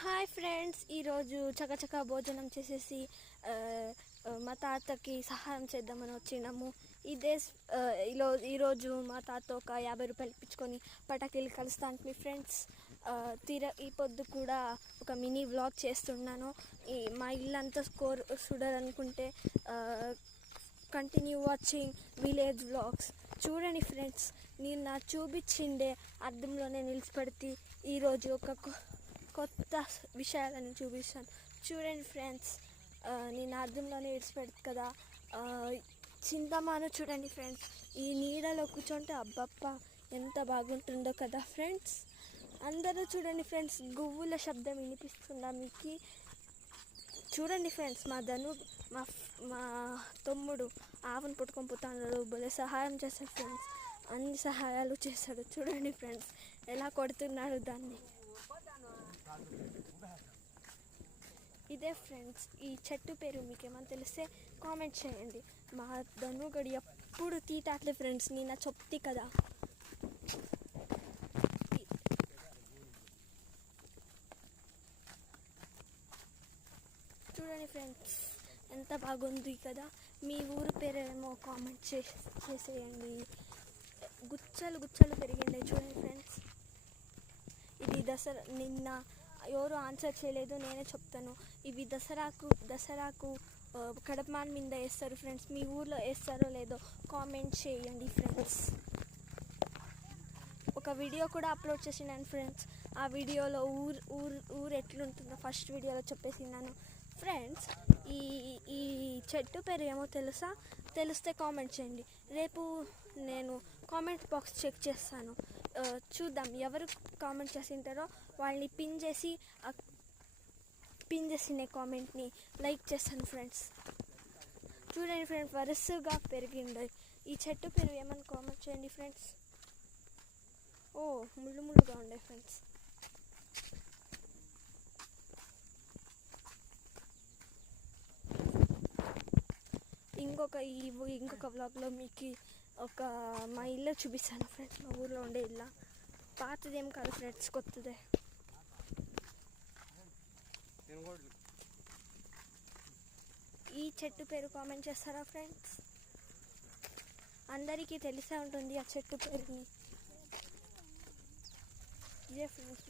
Hi friends, ఈరోజు చకచకా భోజనం చేసేసి మా తాతకి సహాయం చేద్దామని వచ్చినాము. ఇదే ఈరోజు మా తాత ఒక 50 రూపాయలు ఇప్పించుకొని పటాకీలు కలుస్తాను మీ ఫ్రెండ్స్. ఈ పొద్దు కూడా ఒక మినీ వ్లాగ్ చేస్తున్నాను. మా ఇల్లంతా స్కోర్ చూడాలనుకుంటే కంటిన్యూ వాచింగ్ విలేజ్ వ్లాగ్స్. చూడండి ఫ్రెండ్స్, నేను నా చూపించిండే అర్థంలోనే నిలిచిపెడితే ఈరోజు ఒక కొత్త విషయాలను చూపిస్తాను. చూడండి ఫ్రెండ్స్, నేను అర్థంలోనే విడిచిపెడతా కదా. చింతమాను చూడండి ఫ్రెండ్స్, ఈ నీడలో కూర్చుంటే అబ్బప్ప ఎంత బాగుంటుందో కదా ఫ్రెండ్స్. అందరూ చూడండి ఫ్రెండ్స్, గువ్వుల శబ్దం వినిపిస్తుందా మీకు? చూడండి ఫ్రెండ్స్, మా తమ్ముడు ఆవును పట్టుకొని పోతాడు. భలే సహాయం చేస్తాడు ఫ్రెండ్స్, అన్ని సహాయాలు చేస్తాడు. చూడండి ఫ్రెండ్స్, ఎలా కొడుతున్నాడు దాన్ని. ఇదే ఫ్రెండ్స్, ఈ చెట్టు పేరు మీకేమన్నా తెలిస్తే కామెంట్ చేయండి. మా ధనుగడి ఎప్పుడు తీటాట్లే ఫ్రెండ్స్, నేను చెప్తే కదా. చూడండి ఫ్రెండ్స్, ఎంత బాగుంది కదా. మీ ఊరు పేరేమో కామెంట్ చేసేయండి. గుచ్చలు గుచ్చలు పెరిగిండే చూడండి ఫ్రెండ్స్. ఇది నిన్న ఎవరు ఆన్సర్ చేయలేదు, నేనే చెప్తాను. ఇవి దసరాకు కడపమాన్ మీద వేస్తారు ఫ్రెండ్స్. మీ ఊర్లో వేస్తారో లేదో కామెంట్ చేయండి ఫ్రెండ్స్. ఒక వీడియో కూడా అప్లోడ్ చేసినాను ఫ్రెండ్స్. ఆ వీడియోలో ఊరు ఎట్లుంటుందో ఫస్ట్ వీడియోలో చెప్పేసినాను ఫ్రెండ్స్. ఈ చెట్టు పేరు ఏమో తెలిస్తే కామెంట్ చేయండి. రేపు నేను కామెంట్ బాక్స్ చెక్ చేస్తాను. చూద్దాం ఎవరు కామెంట్ చేసింటారో వాళ్ళని పిన్ చేసిన కామెంట్ని లైక్ చేస్తాను ఫ్రెండ్స్. చూడండి ఫ్రెండ్స్, వరుసగా పెరిగింది. ఈ చెట్టు పేరు ఏమని కామెంట్ చేయండి ఫ్రెండ్స్. ఓ, ముళ్ళుగా ఉండే ఫ్రెండ్స్. ఇంకొక వ్లాగ్లో మీకు మా ఇల్లు చూపిస్తాను ఫ్రెండ్స్. మా ఊర్లో ఉండే ఇల్లు పాతదేం కాదు ఫ్రెండ్స్, కొత్తదే. ఈ చెట్టు పేరు కామెంట్ చేస్తారా ఫ్రెండ్స్? అందరికీ తెలిసే ఉంటుంది ఆ చెట్టు పేరుని. ఇదే ఫ్రెండ్స్